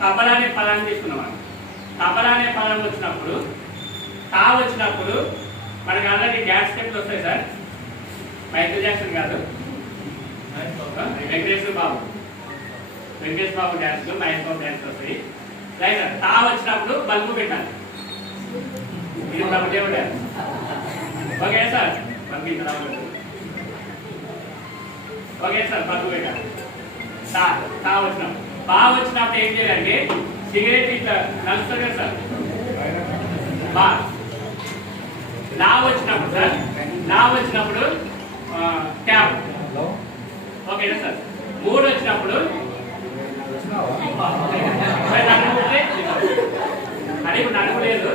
తబల అనే పదాన్ని తీసుకున్నాం తబల అనే పదం వచ్చినప్పుడు తా వచ్చినప్పుడు మనకి ఆల్రెడీ గ్యాస్ స్టెప్లు వస్తాయి సార్. మైకిల్ జాక్సన్ కాదు వెంకటేశ్వర బాబు. వెంకటేశ్వర బాబు డ్యాన్స్ మహేష్ బాబు డ్యాన్స్ వస్తాయి. రైట్ సార్ తా వచ్చినప్పుడు బల్బు పెట్టాలి. ఇది ప్రభుదేవుడు డ్యాన్స్ ఓకే సార్ బల్బు ఇక్కడ ఓకే సార్ బల్బు పెట్టాలి. తా తా వచ్చినప్పుడు. బా వచ్చినప్పుడు ఏం చేయాలంటే సిగరెట్ ఇట్లా నలుస్తారు కదా సార్. బా. లా వచ్చినప్పుడు సార్ లా వచ్చినప్పుడు ట్యాబ్ ఓకేనా సార్? మూడు వచ్చినప్పుడు. అది ఇప్పుడు లేదు.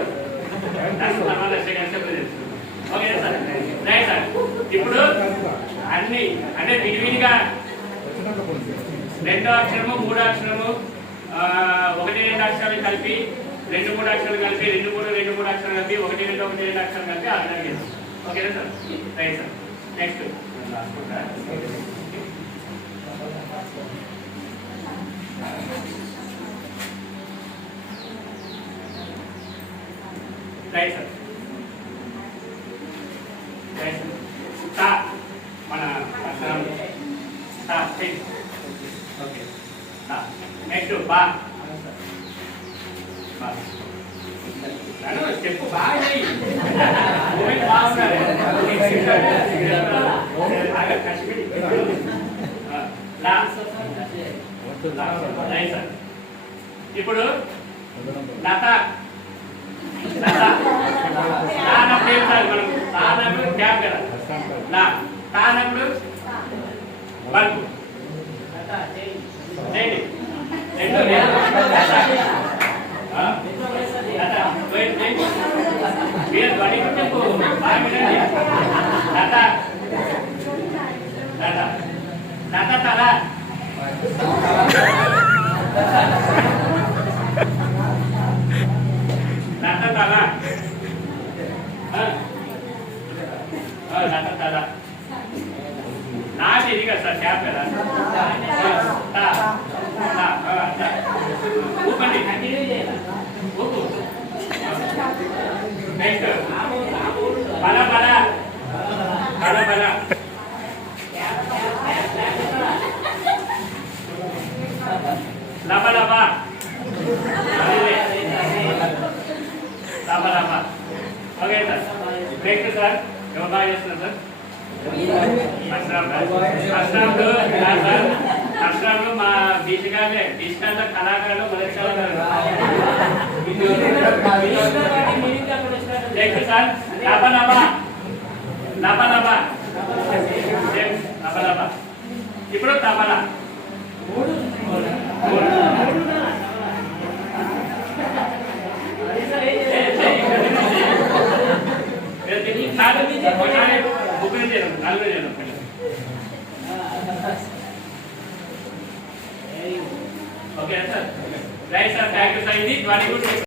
ఓకేనా సార్? Right sir. ఇప్పుడు అన్ని అంటే విడివిడిగా రెండో అక్షరము మూడో అక్షరము ఒకటి రెండు అక్షరాలు కలిపి రెండు మూడు అక్షరాలు కలిపి రెండు మూడు రెండు మూడు అక్షరాలు కలిపి ఒకటి రెండు ఒకటి రెండు అక్షరాలు కలిపి అర్థం చేస్తాం. ఓకేనా sir? Right sir. Next right sir right sir మన అక్షరం తా చెయ్యి. ఓకే తా నెక్స్ట్ బా బా అను స్టెప్ బాగా చెయ్యి. మూమెంట్ బాగుండాలి. బాగా కష్టపడి. ఆ, లా లా. రైట్ సార్ ఇప్పుడు లత లత తానప్పుడు ఏం సార్ మనం తానప్పుడు ట్యాప్ కదా లా తానప్పుడు బల్బు చేయండి రెండు याद करा laba laba. Okay sir. Break sir. Sir. తా, అస్సాంలో మా బీసీగానే బీసీగాంలో కళాకారులు మొదటి ఇప్పుడు తబల నాలుగు చేయడం నలుగురు చేయడం okay sir. Right sir. Thank you sir. ఇది ధ్వని గురించి